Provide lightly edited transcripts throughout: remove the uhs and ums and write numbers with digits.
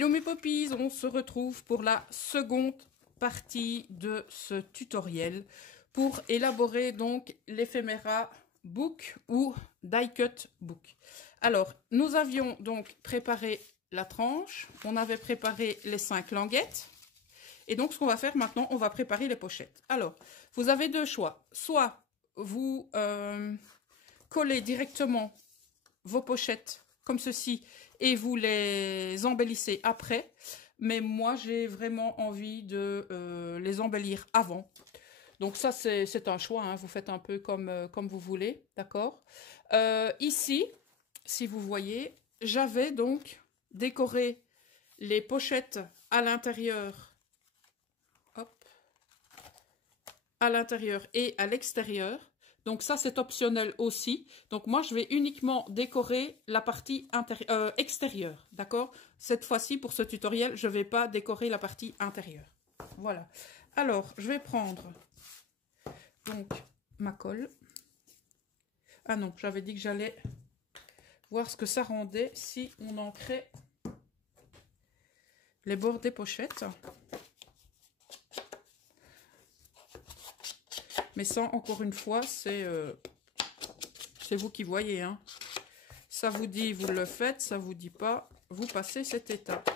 Hello mes poppies, on se retrouve pour la seconde partie de ce tutoriel pour élaborer donc l'éphéméra book ou die cut book. Alors, nous avions donc préparé la tranche, on avait préparé les 5 languettes et donc ce qu'on va faire maintenant, on va préparer les pochettes. Alors, vous avez deux choix, soit vous collez directement vos pochettes comme ceci et vous les embellissez après, mais moi j'ai vraiment envie de les embellir avant. Donc ça c'est un choix, hein. Vous faites un peu comme vous voulez, d'accord. Ici, si vous voyez, j'avais donc décoré les pochettes à l'intérieur, hop, à l'intérieur et à l'extérieur. Donc ça, c'est optionnel aussi. Donc moi, je vais uniquement décorer la partie extérieure, d'accord? Cette fois-ci, pour ce tutoriel, je ne vais pas décorer la partie intérieure. Voilà. Alors, je vais prendre donc ma colle. Ah non, j'avais dit que j'allais voir ce que ça rendait si on ancrait les bords des pochettes. Mais ça, encore une fois, c'est vous qui voyez, hein. Ça vous dit, vous le faites. Ça vous dit pas, vous passez cette étape.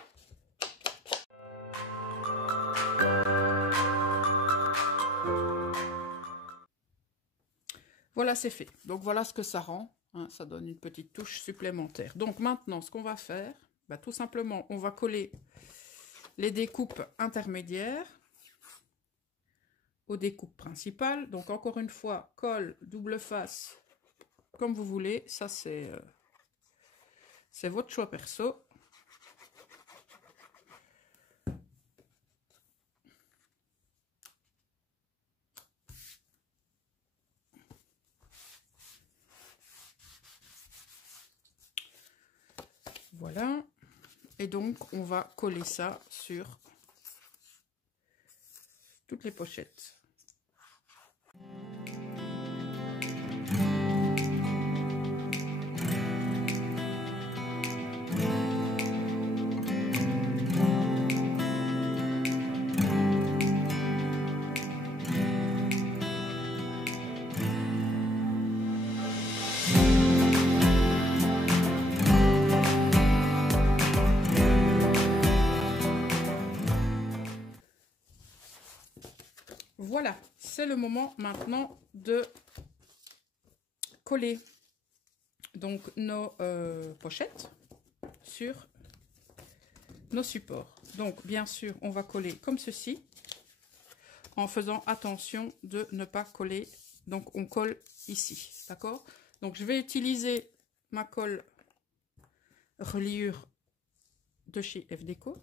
Voilà, c'est fait. Donc, voilà ce que ça rend. Hein, ça donne une petite touche supplémentaire. Donc, maintenant, ce qu'on va faire, bah, tout simplement, on va coller les découpes intermédiaires aux découpes principales. Donc, encore une fois, colle, double face, comme vous voulez. Ça, c'est votre choix perso. Voilà. Et donc, on va coller ça sur toutes les pochettes. Voilà, c'est le moment maintenant de coller donc nos pochettes sur nos supports. Donc bien sûr, on va coller comme ceci, en faisant attention de ne pas coller. Donc on colle ici, d'accord? Donc je vais utiliser ma colle reliure de chez FDeco.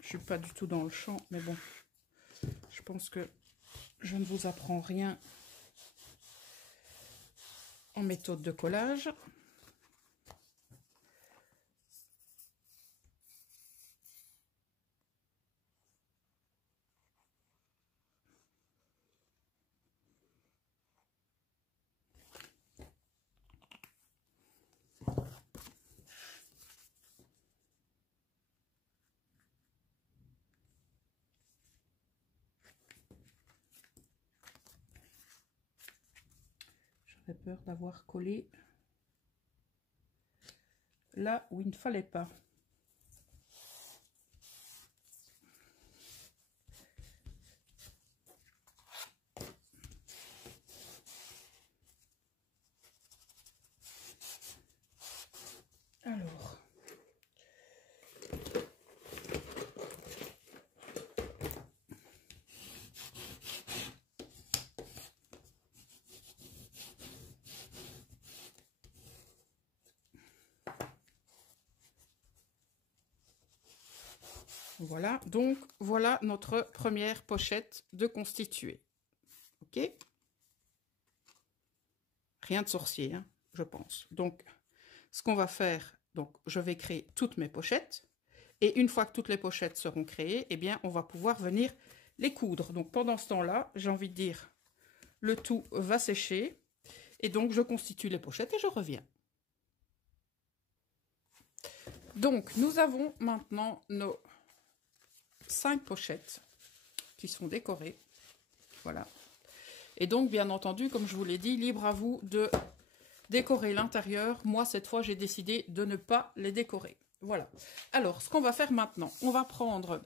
Je suis pas du tout dans le champ, mais bon, je pense que je ne vous apprends rien en méthode de collage. J'avais peur d'avoir collé là où il ne fallait pas. Alors, voilà, donc voilà notre première pochette de constituer. Ok? rien de sorcier, hein, je pense. Donc, ce qu'on va faire, donc, je vais créer toutes mes pochettes. Et une fois que toutes les pochettes seront créées, eh bien, on va pouvoir venir les coudre. Donc, pendant ce temps-là, j'ai envie de dire, le tout va sécher. Et donc, je constitue les pochettes et je reviens. Donc, nous avons maintenant nos 5 pochettes qui sont décorées. Voilà. Et donc, bien entendu, comme je vous l'ai dit, libre à vous de décorer l'intérieur. Moi, cette fois, j'ai décidé de ne pas les décorer. Voilà. Alors, ce qu'on va faire maintenant, on va prendre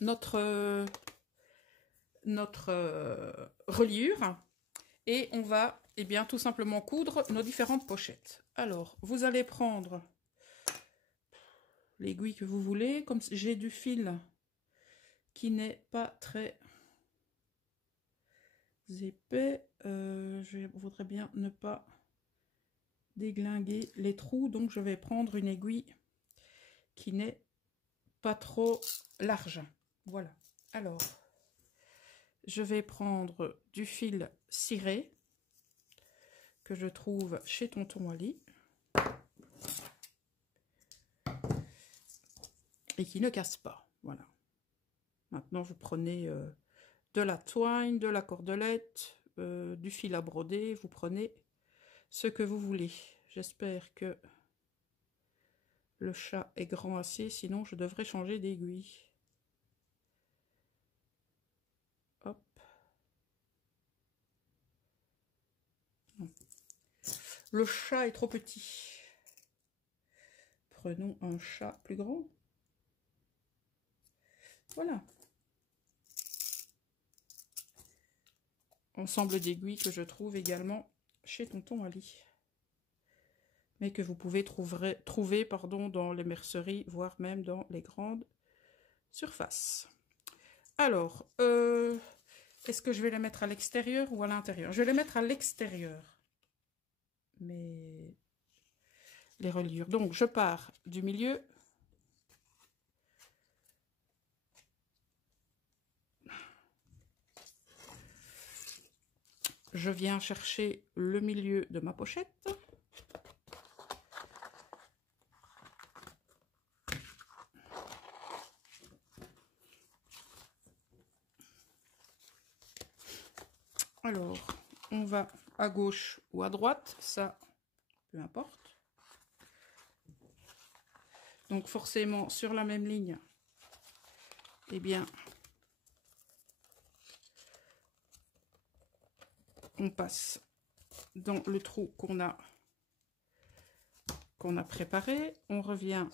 notre reliure et on va, eh bien, tout simplement coudre nos différentes pochettes. Alors, vous allez prendre l'aiguille que vous voulez. Comme j'ai du fil qui n'est pas très épais, je voudrais bien ne pas déglinguer les trous, donc je vais prendre une aiguille qui n'est pas trop large. Voilà. Alors, je vais prendre du fil ciré que je trouve chez Tonton Wally et qui ne casse pas. Voilà. Maintenant, vous prenez de la twine, de la cordelette, du fil à broder. Vous prenez ce que vous voulez. J'espère que le chat est grand assez, sinon je devrais changer d'aiguille. Hop. Non. Le chat est trop petit. Prenons un chat plus grand. Voilà. Ensemble d'aiguilles que je trouve également chez Tonton Ali. Mais que vous pouvez trouver dans les merceries, voire même dans les grandes surfaces. Alors, est-ce que je vais les mettre à l'extérieur ou à l'intérieur? Je vais les mettre à l'extérieur. Mais les reliures. Donc, je pars du milieu. Je viens chercher le milieu de ma pochette. Alors, on va à gauche ou à droite, ça, peu importe. Donc, forcément, sur la même ligne, eh bien, on passe dans le trou qu'on a préparé. On revient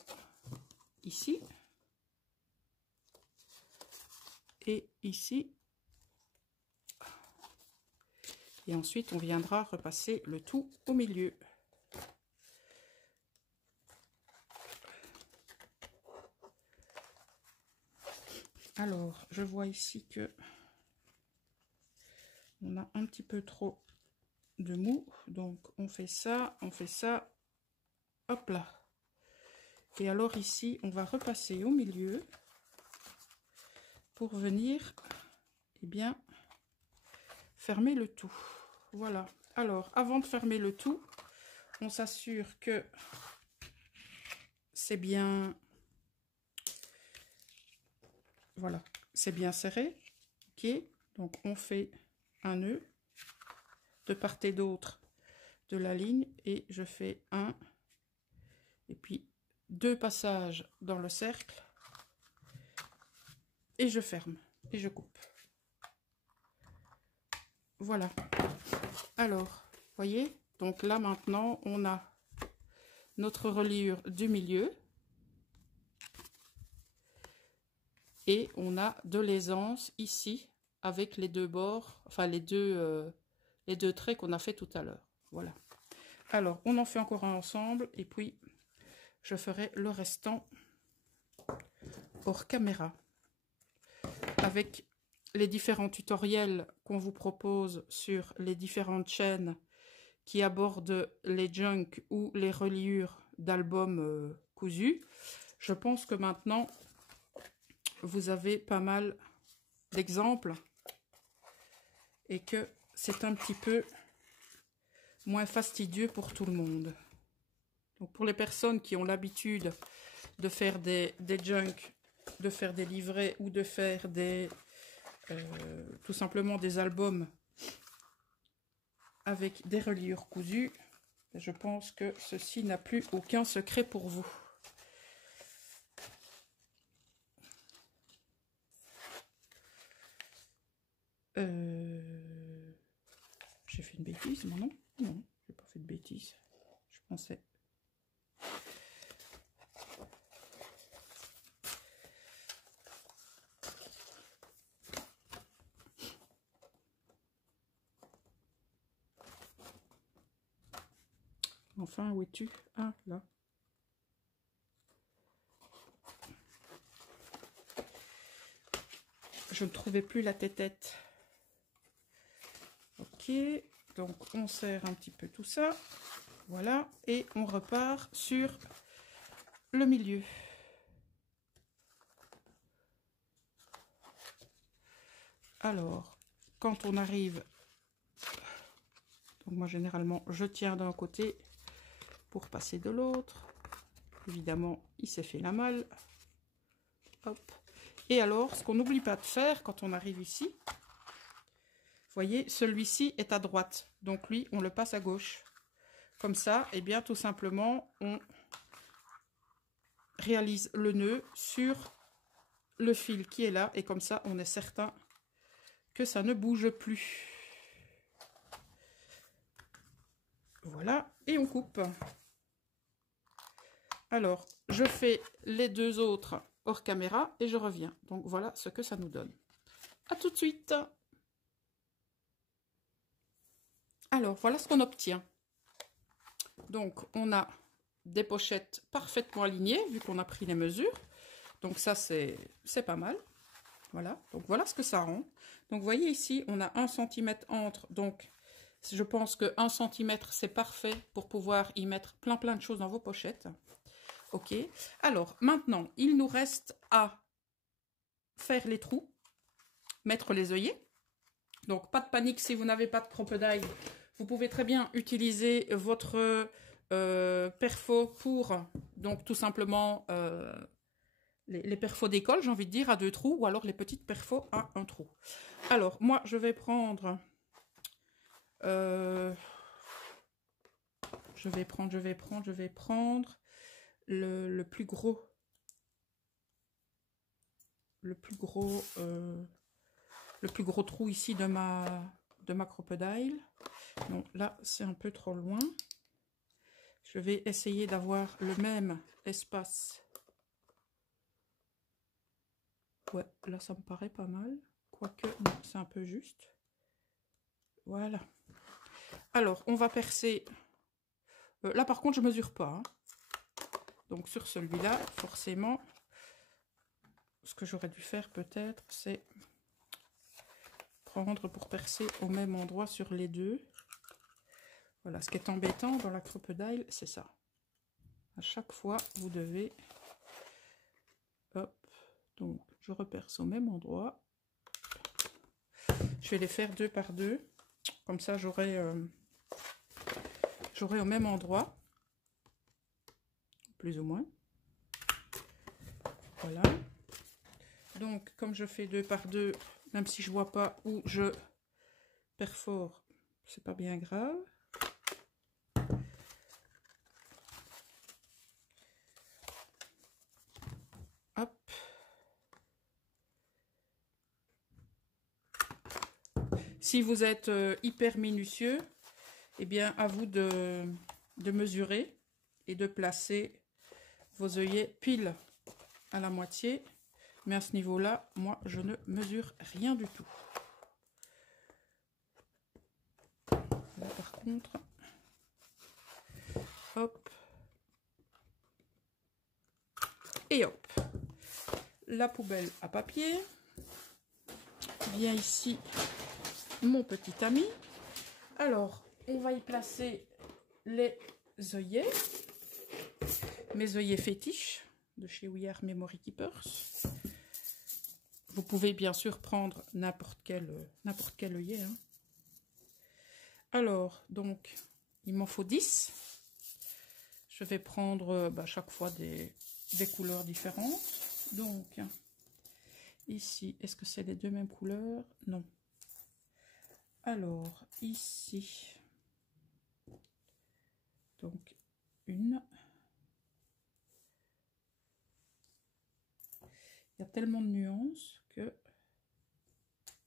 ici. Et ici. Et ensuite, on viendra repasser le tout au milieu. Alors, je vois ici que on a un petit peu trop de mou. Donc, on fait ça, hop là. Et alors ici, on va repasser au milieu pour venir, eh bien, fermer le tout. Voilà. Alors, avant de fermer le tout, on s'assure que c'est bien, voilà, c'est bien serré. Ok. Donc, on fait un nœud de part et d'autre de la ligne et je fais un et puis 2 passages dans le cercle et je ferme et je coupe. Voilà. Alors, voyez, donc là maintenant on a notre reliure du milieu et on a de l'aisance ici avec les deux bords, enfin les deux traits qu'on a fait tout à l'heure. Voilà. Alors, on en fait encore un ensemble et puis je ferai le restant hors caméra. Avec les différents tutoriels qu'on vous propose sur les différentes chaînes qui abordent les junks ou les reliures d'albums cousus, je pense que maintenant, vous avez pas mal d'exemples et que c'est un petit peu moins fastidieux pour tout le monde. Donc pour les personnes qui ont l'habitude de faire des junk, de faire des livrets ou de faire des tout simplement des albums avec des reliures cousues, je pense que ceci n'a plus aucun secret pour vous. J'ai fait une bêtise, moi non? Non, j'ai pas fait de bêtise. Je pensais. Enfin, où es-tu? Ah, là. Je ne trouvais plus la tétette. Ok, donc on serre un petit peu tout ça. Voilà, et on repart sur le milieu. Alors, quand on arrive, donc moi généralement je tiens d'un côté pour passer de l'autre. Évidemment, il s'est fait la malle. Hop. Et alors, ce qu'on n'oublie pas de faire quand on arrive ici, vous voyez, celui-ci est à droite. Donc lui, on le passe à gauche. Comme ça, et bien tout simplement, on réalise le nœud sur le fil qui est là. Et comme ça, on est certain que ça ne bouge plus. Voilà, et on coupe. Alors, je fais les deux autres hors caméra et je reviens. Donc voilà ce que ça nous donne. À tout de suite. Alors, voilà ce qu'on obtient. Donc, on a des pochettes parfaitement alignées, vu qu'on a pris les mesures. Donc ça, c'est pas mal. Voilà, donc voilà ce que ça rend. Donc, vous voyez ici, on a 1 cm entre. Donc, je pense que 1 cm, c'est parfait pour pouvoir y mettre plein de choses dans vos pochettes. Ok, alors maintenant, il nous reste à faire les trous, mettre les œillets. Donc, pas de panique si vous n'avez pas de crocodile. Vous pouvez très bien utiliser votre perfo pour, donc tout simplement, les perfos d'école, j'ai envie de dire, à 2 trous, ou alors les petites perfos à 1 trou. Alors, moi, je vais prendre... je vais prendre le plus gros. Le plus gros trou ici de ma crocodile. Donc là, c'est un peu trop loin. Je vais essayer d'avoir le même espace. Ouais, là, ça me paraît pas mal. Quoique, non, c'est un peu juste. Voilà. Alors, on va percer. Là, par contre, je mesure pas. Hein. Donc, sur celui-là, forcément, ce que j'aurais dû faire peut-être, c'est prendre pour percer au même endroit sur les deux. Voilà, ce qui est embêtant dans la crocodile, c'est ça. À chaque fois, vous devez... Hop, donc je reperce au même endroit. Je vais les faire 2 par 2. Comme ça, j'aurai au même endroit. Plus ou moins. Voilà. Donc, comme je fais 2 par 2, même si je vois pas où je perfore, c'est pas bien grave. Hop. Si vous êtes hyper minutieux, eh bien, à vous de mesurer et de placer vos œillets pile à la moitié. Mais à ce niveau-là, moi, je ne mesure rien du tout. Là, par contre, hop. Et hop. La poubelle à papier. Vient ici mon petit ami. Alors, on va y placer les œillets. Mes œillets fétiches de chez We Are Memory Keepers. Vous pouvez bien sûr prendre n'importe quel œillet. Hein. Alors, donc, Il m'en faut 10. Je vais prendre chaque fois des couleurs différentes. Donc, ici, est-ce que c'est les deux mêmes couleurs? Non. Alors, ici, donc, une. Il y a tellement de nuances que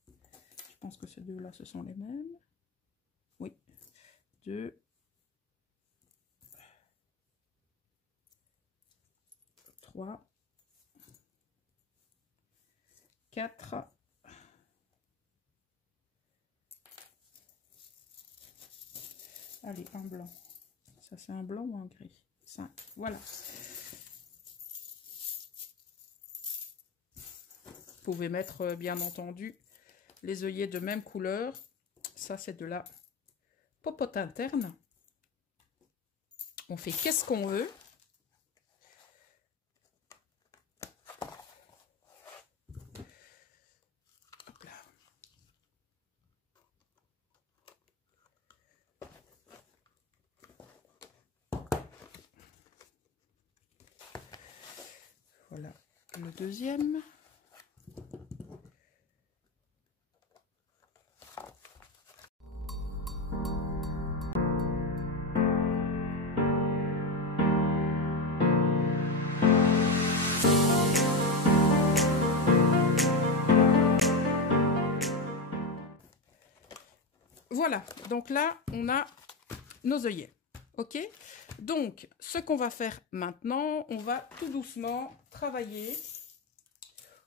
je pense que ces deux-là, ce sont les mêmes. Oui. 2. 3. 4. Allez, un blanc. Ça, c'est un blanc ou un gris? 5. Voilà. Vous pouvez mettre, bien entendu, les œillets de même couleur. Ça, c'est de la popote interne. On fait qu'est-ce qu'on veut. Hop là. Voilà le deuxième. Voilà, donc là, on a nos œillets. Ok? Donc, ce qu'on va faire maintenant, on va tout doucement travailler.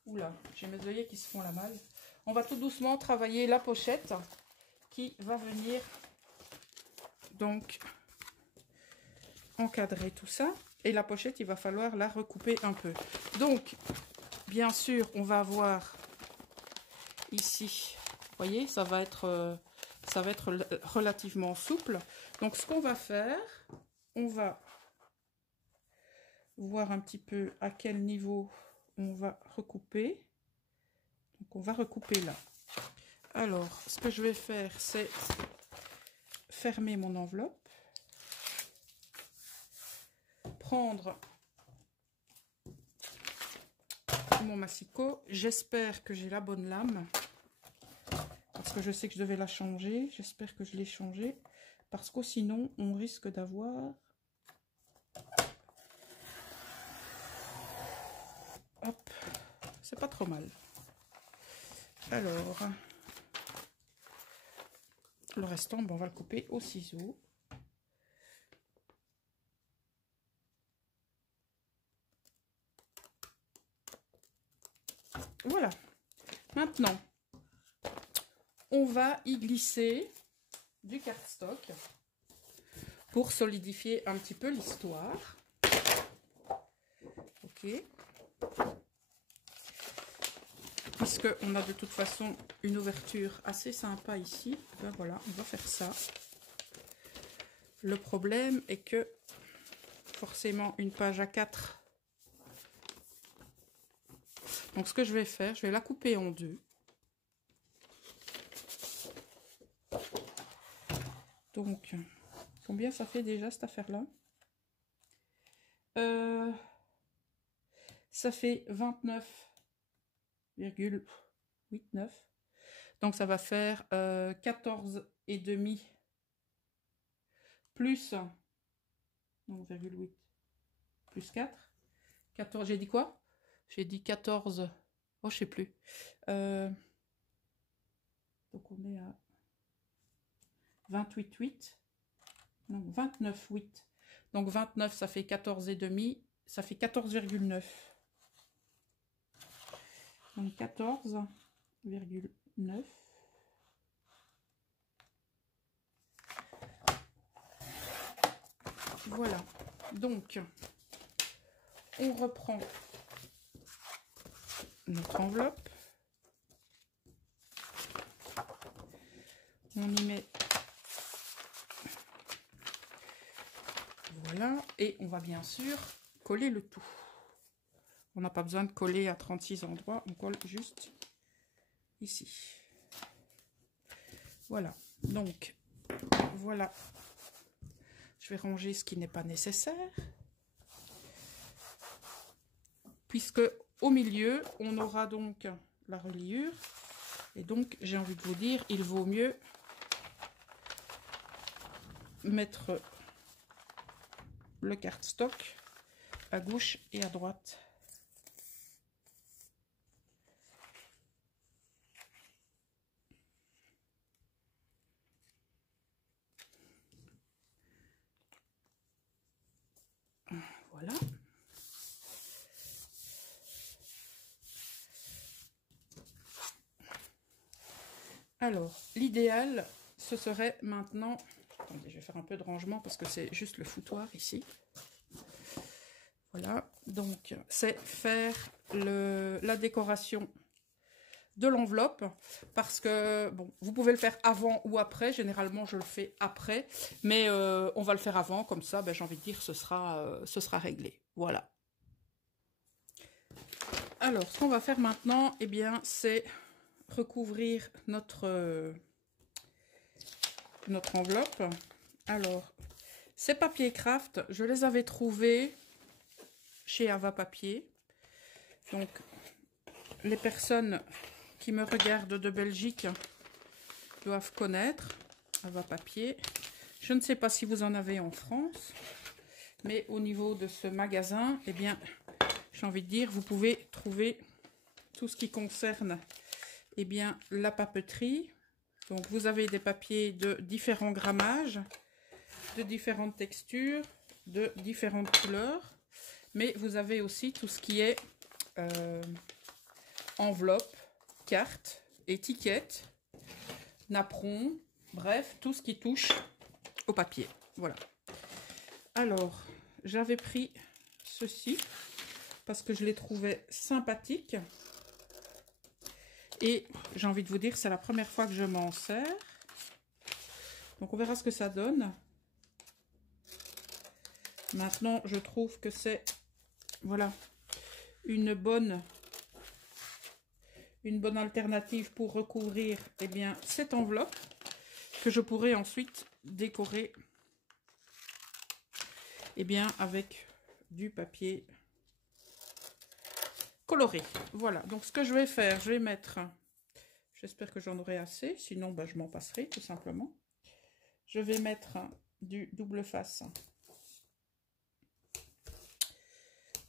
Oula, j'ai mes œillets qui se font la malle. On va tout doucement travailler la pochette qui va venir donc encadrer tout ça. Et la pochette, il va falloir la recouper un peu. Donc, bien sûr, on va avoir ici, vous voyez, ça va être relativement souple. Donc, ce qu'on va faire, on va voir un petit peu à quel niveau on va recouper. Donc, on va recouper là. Alors, ce que je vais faire, c'est fermer mon enveloppe. Prendre mon massicot. J'espère que j'ai la bonne lame. Parce que je sais que je devais la changer. J'espère que je l'ai changée. Parce que sinon, on risque d'avoir... Hop, c'est pas trop mal. Alors, le restant, bon, on va le couper au ciseau. Voilà. Maintenant, on va y glisser du cardstock pour solidifier un petit peu l'histoire. Ok. Puisque on a de toute façon une ouverture assez sympa ici, ben voilà, on va faire ça. Le problème est que forcément une page A4. Donc ce que je vais faire, je vais la couper en deux. Donc, combien ça fait déjà cette affaire-là? Ça fait 29,89. Donc ça va faire 14,5 plus 9,8 plus 4. 14, j'ai dit quoi? J'ai dit 14. Oh, je sais plus. Donc on est à 28,8. Non, 29,8. Donc 29, ça fait 14,5. Ça fait 14,9. Donc 14,9. Voilà. Donc, on reprend notre enveloppe. On y met... Voilà. Et on va bien sûr coller le tout. On n'a pas besoin de coller à 36 endroits. On colle juste ici. Voilà. Donc, voilà vais ranger ce qui n'est pas nécessaire. Puisque au milieu, on aura donc la reliure. Et donc, j'ai envie de vous dire, il vaut mieux mettre le cardstock à gauche et à droite. Voilà. Alors, l'idéal, ce serait maintenant... Attendez, je vais faire un peu de rangement parce que c'est juste le foutoir ici. Voilà, donc c'est faire la décoration de l'enveloppe parce que, bon, vous pouvez le faire avant ou après. Généralement, je le fais après, mais on va le faire avant, comme ça, ben, j'ai envie de dire, ce sera réglé. Voilà. Alors, ce qu'on va faire maintenant, eh bien, c'est recouvrir notre enveloppe. Alors, ces papiers craft, je les avais trouvés chez Ava Papier. Donc, les personnes qui me regardent de Belgique doivent connaître Ava Papier. Je ne sais pas si vous en avez en France, mais au niveau de ce magasin, eh bien, j'ai envie de dire, vous pouvez trouver tout ce qui concerne, eh bien, la papeterie. Donc, vous avez des papiers de différents grammages, de différentes textures, de différentes couleurs. Mais vous avez aussi tout ce qui est enveloppe, carte, étiquette, napperon, bref, tout ce qui touche au papier. Voilà. Alors, j'avais pris ceci parce que je les trouvais sympathiques. Et j'ai envie de vous dire, c'est la première fois que je m'en sers. Donc, on verra ce que ça donne. Maintenant, je trouve que c'est, voilà, une bonne alternative pour recouvrir, eh bien, cette enveloppe que je pourrais ensuite décorer, eh bien, avec du papier coloré. Voilà, donc ce que je vais faire, je vais mettre, j'espère que j'en aurai assez, sinon ben, je m'en passerai tout simplement. Je vais mettre du double face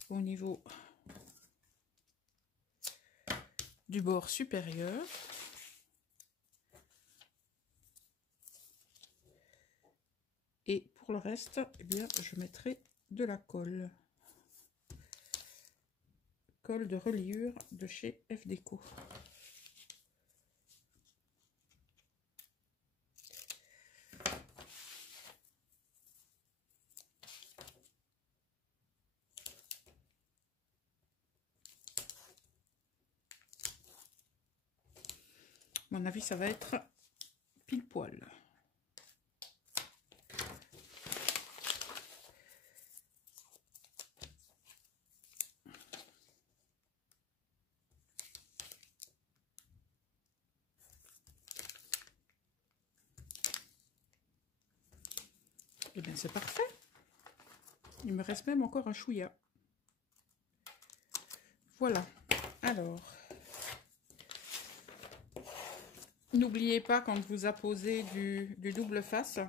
au niveau du bord supérieur. Et pour le reste, eh bien, je mettrai de la colle. Colle de reliure de chez FDeco. À mon avis, ça va être pile poil. Et bien, c'est parfait. Il me reste même encore un chouïa. Voilà. Alors, n'oubliez pas, quand vous apposez du double face,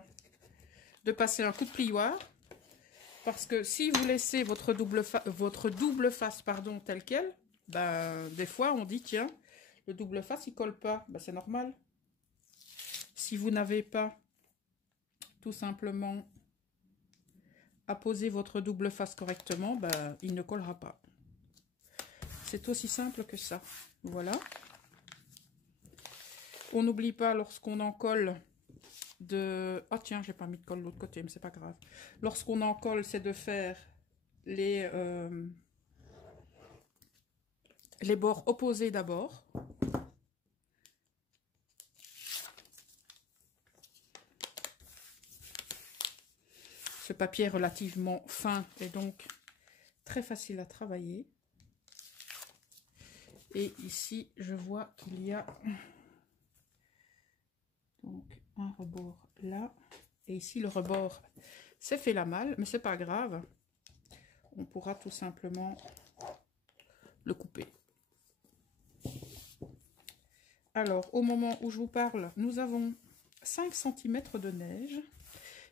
de passer un coup de plioir. Parce que si vous laissez votre double face pardon, tel quel, ben, des fois on dit tiens, le double face il colle pas. Ben, c'est normal. Si vous n'avez pas tout simplement apposé votre double face correctement, ben, il ne collera pas. C'est aussi simple que ça. Voilà. On n'oublie pas lorsqu'on en colle de... Oh tiens, j'ai pas mis de colle de l'autre côté, mais c'est pas grave. Lorsqu'on en colle, c'est de faire les bords opposés d'abord. Ce papier est relativement fin et donc très facile à travailler. Et ici, je vois qu'il y a donc un rebord là. Et ici, le rebord C'est fait la malle, mais c'est pas grave. On pourra tout simplement le couper. Alors, au moment où je vous parle, nous avons 5 cm de neige.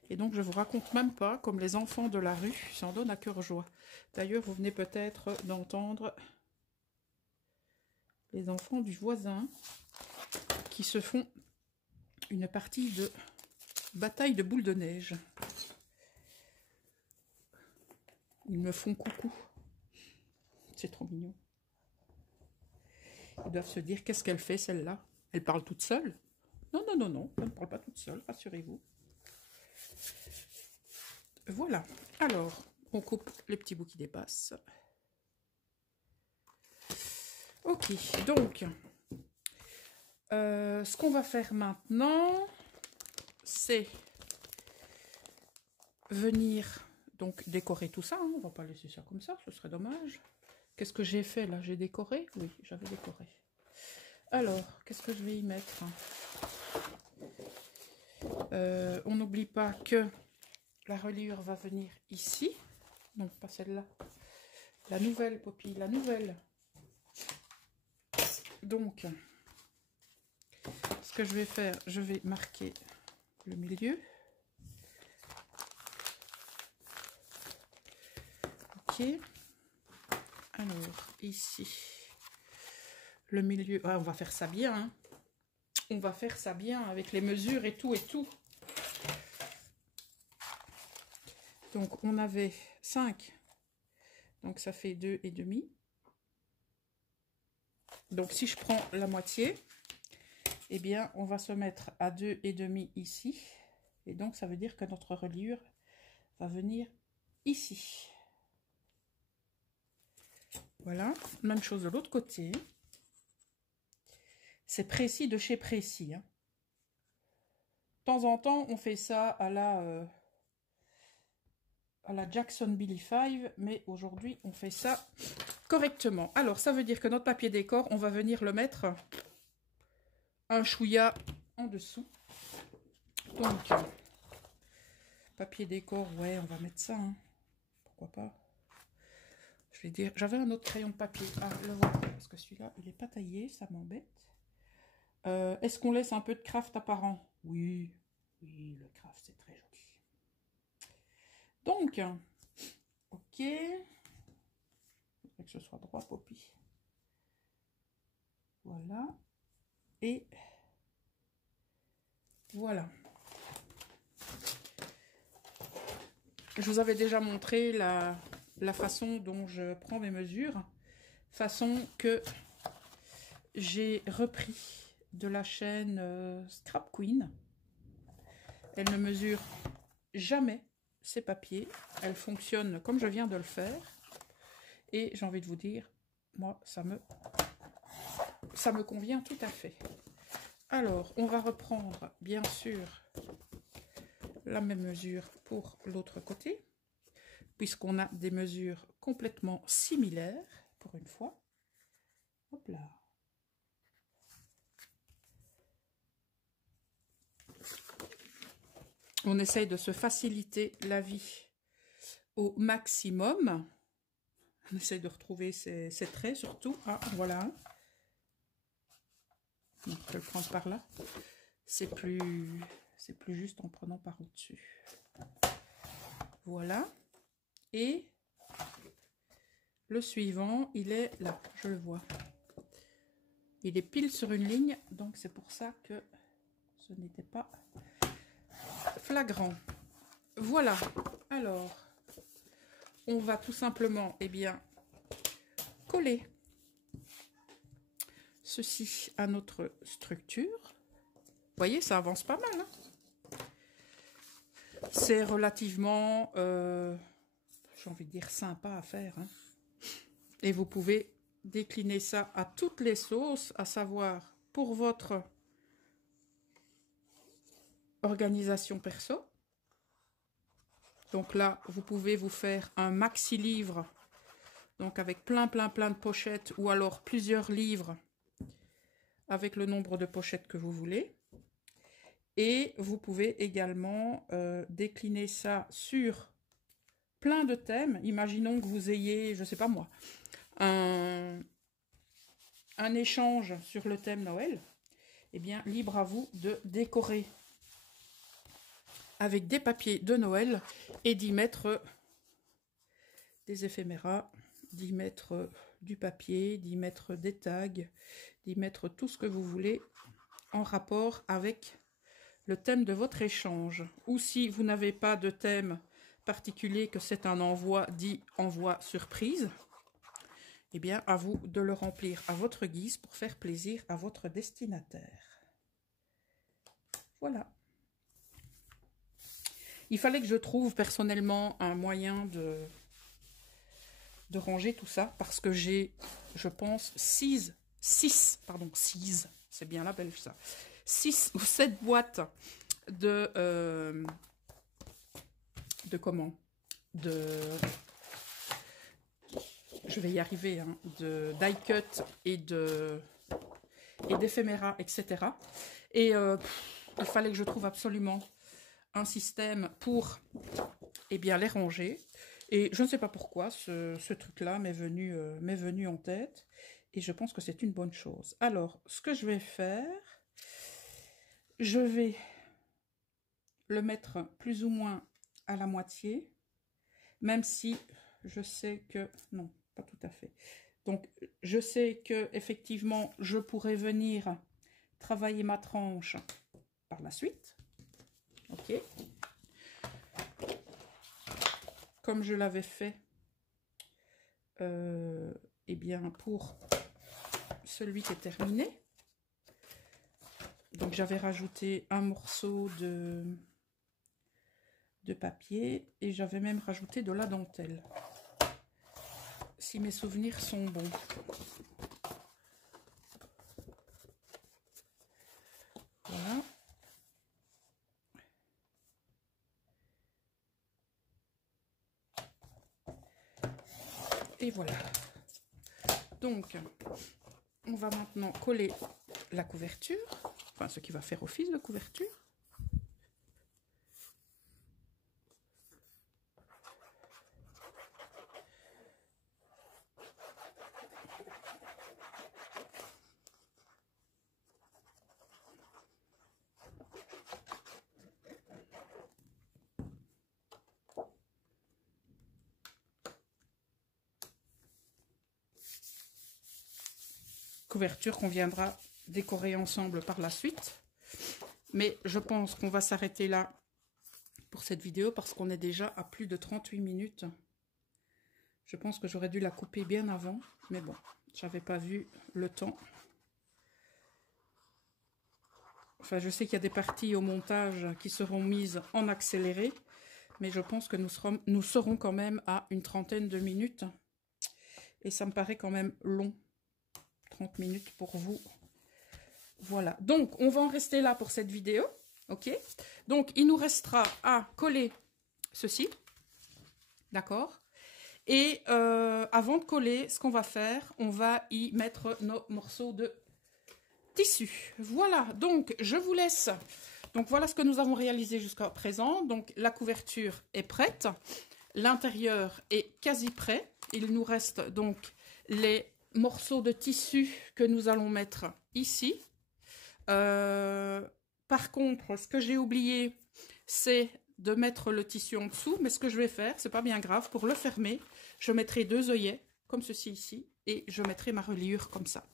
Et donc, je vous raconte même pas, comme les enfants de la rue, s'en donnent à cœur joie. D'ailleurs, vous venez peut-être d'entendre les enfants du voisin qui se font une partie de bataille de boules de neige. Ils me font coucou. C'est trop mignon. Ils doivent se dire, qu'est-ce qu'elle fait celle-là? Elle parle toute seule? Non, non, non, non, elle ne parle pas toute seule, rassurez-vous. Voilà. Alors, on coupe les petits bouts qui dépassent. Ok, donc, ce qu'on va faire maintenant, c'est venir donc décorer tout ça. Hein. On va pas laisser ça comme ça, ce serait dommage. Qu'est-ce que j'ai fait là? J'ai décoré? Oui, j'avais décoré. Alors, qu'est-ce que je vais y mettre? On n'oublie pas que la reliure va venir ici. Non, pas celle-là. La nouvelle, Poppy, la nouvelle. Donc, ce que je vais faire, je vais marquer le milieu. Ok. Alors, ici, le milieu. Ah, on va faire ça bien. Hein. On va faire ça bien avec les mesures et tout et tout. Donc, on avait 5. Donc, ça fait 2,5. Donc, si je prends la moitié, eh bien, on va se mettre à 2,5 ici. Et donc, ça veut dire que notre reliure va venir ici. Voilà. Même chose de l'autre côté. C'est précis de chez précis. Hein. De temps en temps, on fait ça à la Jackson Billy 5, mais aujourd'hui, on fait ça correctement. Alors, ça veut dire que notre papier décor, on va venir le mettre un chouïa en dessous. Donc, papier décor, ouais, on va mettre ça. Hein. Pourquoi pas? Je vais dire, j'avais un autre crayon de papier. Ah, le voilà, parce que celui-là, il n'est pas taillé, ça m'embête. Est-ce qu'on laisse un peu de craft apparent? Oui, oui, le craft, c'est très joli. Donc, ok. Il faudrait que ce soit droit, Poppy. Voilà. Et voilà. Je vous avais déjà montré la façon dont je prends mes mesures. Façon que j'ai repris de la chaîne Scrap Queen. Elle ne mesure jamais ses papiers. Elle fonctionne comme je viens de le faire. Et j'ai envie de vous dire, moi, ça me convient tout à fait. Alors, on va reprendre, bien sûr, la même mesure pour l'autre côté, puisqu'on a des mesures complètement similaires, pour une fois. Hop là. On essaye de se faciliter la vie au maximum. On essaye de retrouver ces traits, surtout. Ah, voilà. Donc, je vais le prendre par là. C'est plus juste en prenant par au-dessus. Voilà. Et le suivant, il est là, je le vois. Il est pile sur une ligne, donc c'est pour ça que ce n'était pas flagrant. Voilà. Alors, on va tout simplement, eh bien, coller ceci à notre structure. Vous voyez, ça avance pas mal. Hein, c'est relativement, j'ai envie de dire, sympa à faire. Hein. Et vous pouvez décliner ça à toutes les sauces, à savoir pour votre organisation perso. Donc là, vous pouvez vous faire un maxi livre, donc avec plein de pochettes, ou alors plusieurs livres avec le nombre de pochettes que vous voulez. Et vous pouvez également décliner ça sur plein de thèmes. Imaginons que vous ayez, je sais pas moi, un échange sur le thème Noël. Eh bien, libre à vous de décorer avec des papiers de Noël et d'y mettre des éphéméras, d'y mettre du papier, d'y mettre des tags, d'y mettre tout ce que vous voulez en rapport avec le thème de votre échange. Ou si vous n'avez pas de thème particulier, que c'est un envoi dit envoi surprise, eh bien, à vous de le remplir à votre guise pour faire plaisir à votre destinataire. Voilà. Il fallait que je trouve personnellement un moyen de ranger tout ça, parce que j'ai, je pense, 6, c'est bien la belge ça, 6 ou 7 boîtes de comment, je vais y arriver, hein, de die cut et d'éphéméras, etc. Et il fallait que je trouve absolument un système pour, eh bien, les ranger. Et je ne sais pas pourquoi ce truc-là m'est venu en tête. Et je pense que c'est une bonne chose. Alors, ce que je vais faire, je vais le mettre plus ou moins à la moitié. Même si je sais que... Non, pas tout à fait. Donc, je sais que effectivement, je pourrais venir travailler ma tranche par la suite. Ok. Comme je l'avais fait, eh bien, pour celui qui est terminé. Donc, j'avais rajouté un morceau de papier et j'avais même rajouté de la dentelle. Si mes souvenirs sont bons. Voilà. Et voilà. Donc, on va maintenant coller la couverture, enfin ce qui va faire office de couverture. Couverture qu'on viendra décorer ensemble par la suite. Mais je pense qu'on va s'arrêter là pour cette vidéo parce qu'on est déjà à plus de 38 minutes. Je pense que j'aurais dû la couper bien avant, mais bon, j'avais pas vu le temps. Enfin, je sais qu'il y a des parties au montage qui seront mises en accéléré, mais je pense que nous serons quand même à une trentaine de minutes. Et ça me paraît quand même long. 30 minutes pour vous. Voilà, donc on va en rester là pour cette vidéo. Ok, donc il nous restera à coller ceci, d'accord, et avant de coller, ce qu'on va faire, on va y mettre nos morceaux de tissu. Voilà, donc je vous laisse. Donc voilà ce que nous avons réalisé jusqu'à présent. Donc la couverture est prête, l'intérieur est quasi prêt, il nous reste donc les morceaux de tissu que nous allons mettre ici. Par contre, ce que j'ai oublié, c'est de mettre le tissu en dessous, mais ce que je vais faire, c'est pas bien grave, pour le fermer, je mettrai 2 œillets, comme ceci ici, et je mettrai ma reliure comme ça.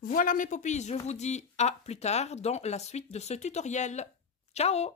Voilà mes poppies, je vous dis à plus tard dans la suite de ce tutoriel. Ciao!